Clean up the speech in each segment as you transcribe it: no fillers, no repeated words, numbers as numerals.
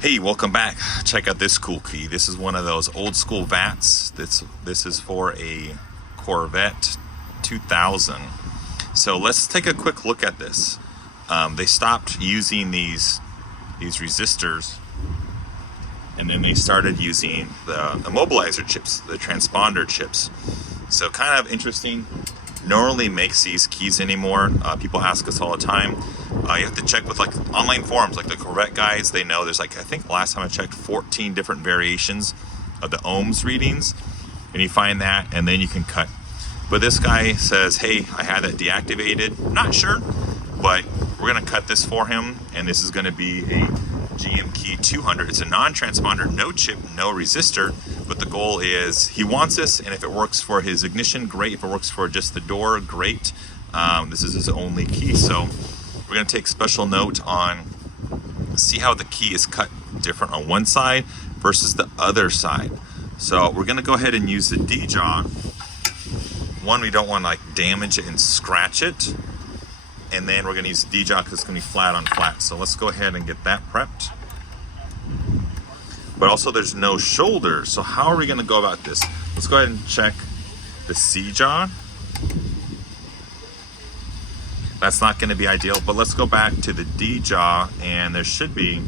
Hey, welcome back. Check out this cool key. This is one of those old school VATs. This is for a Corvette 2000. So let's take a quick look at this. They stopped using these resistors, and then they started using the immobilizer chips, the transponder chips. So kind of interesting. No one really makes these keys anymore. People ask us all the time. You have to check with like online forums, like the Corvette guys. They know there's like, I think last time I checked, 14 different variations of the ohms readings, and you find that, and then you can cut. But this guy says, hey, I had that deactivated. Not sure, but we're gonna cut this for him, and this is gonna be a GM Key 200. It's a non-transponder, no chip, no resistor, but the goal is he wants this, and if it works for his ignition, great. If it works for just the door, great. This is his only key. So we're gonna take special note on, see how the key is cut different on one side versus the other side. So we're gonna go ahead and use the D Jaw. One, we don't want to like damage it and scratch it. And then we're gonna use the D Jaw because it's gonna be flat on flat. So let's go ahead and get that prepped. But also there's no shoulder. So how are we gonna go about this? Let's go ahead and check the C Jaw. That's not gonna be ideal, but let's go back to the D Jaw, and there should be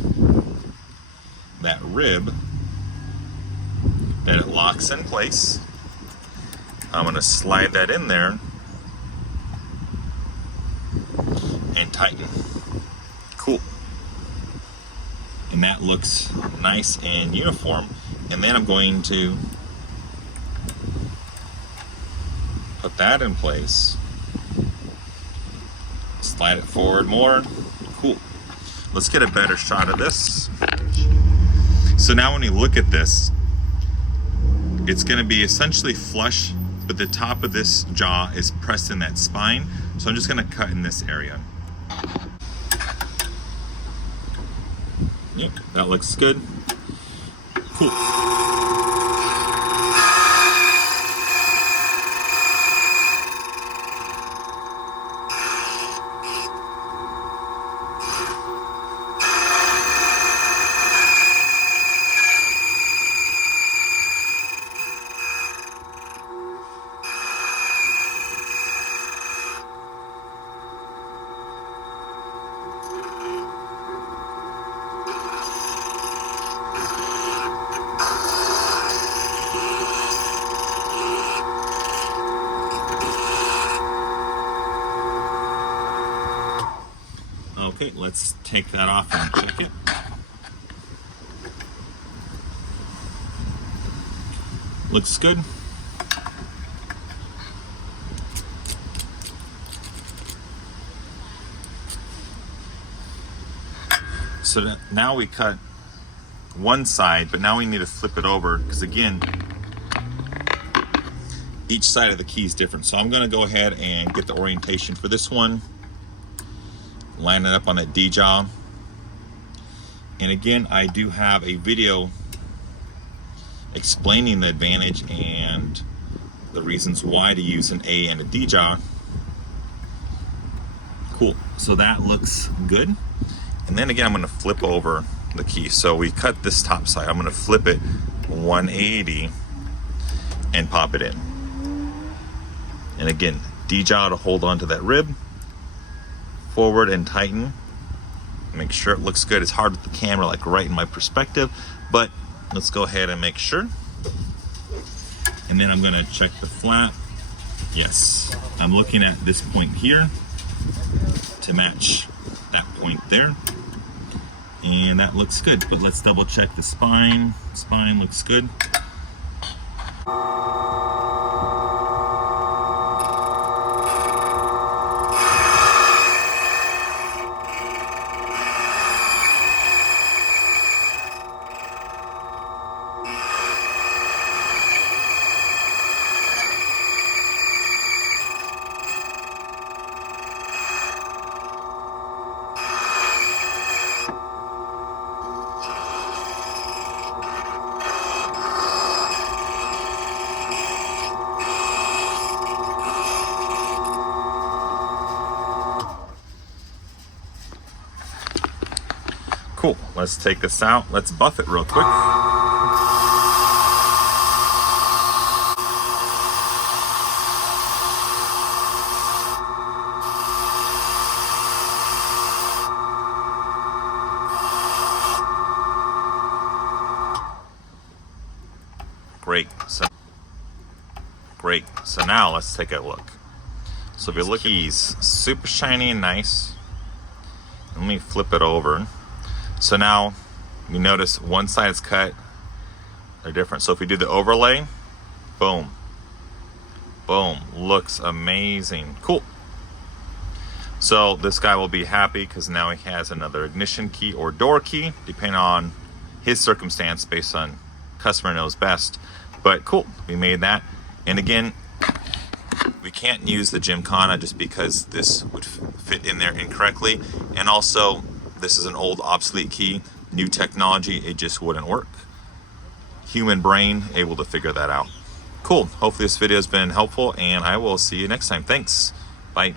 that rib that it locks in place. I'm gonna slide that in there and tighten. Cool. And that looks nice and uniform. And then I'm going to put that in place. Slide it forward more. Cool. Let's get a better shot of this. So now when you look at this, it's gonna be essentially flush, but the top of this jaw is pressed in that spine. So I'm just gonna cut in this area. Yep, that looks good. Cool. Okay, let's take that off and check it. Looks good. So now we cut one side, but now we need to flip it over because again, each side of the key is different. So I'm gonna go ahead and get the orientation for this one. Line it up on that D Jaw. And again, I do have a video explaining the advantage and the reasons why to use an A and a D Jaw. Cool, so that looks good. And then again, I'm gonna flip over the key. So we cut this top side. I'm gonna flip it 180 and pop it in. And again, D Jaw to hold on to that rib. Forward and tighten. Make sure it looks good. It's hard with the camera, like right in my perspective, but let's go ahead and make sure. And then I'm gonna check the flap. Yes, I'm looking at this point here to match that point there. And that looks good, but let's double check the spine. Spine looks good. Cool, let's take this out. Let's buff it real quick. Great, so now let's take a look. So if you look, he's super shiny and nice. Let me flip it over. So now you notice one side is cut, they're different. So if we do the overlay, boom, boom, looks amazing. Cool. So this guy will be happy because now he has another ignition key or door key, depending on his circumstance, based on customer knows best. But cool, we made that. And again, we can't use the Gymkhana just because this would fit in there incorrectly. And also, this is an old obsolete key, new technology, it just wouldn't work. Human brain able to figure that out. Cool, hopefully this video has been helpful, and I will see you next time. Thanks, bye.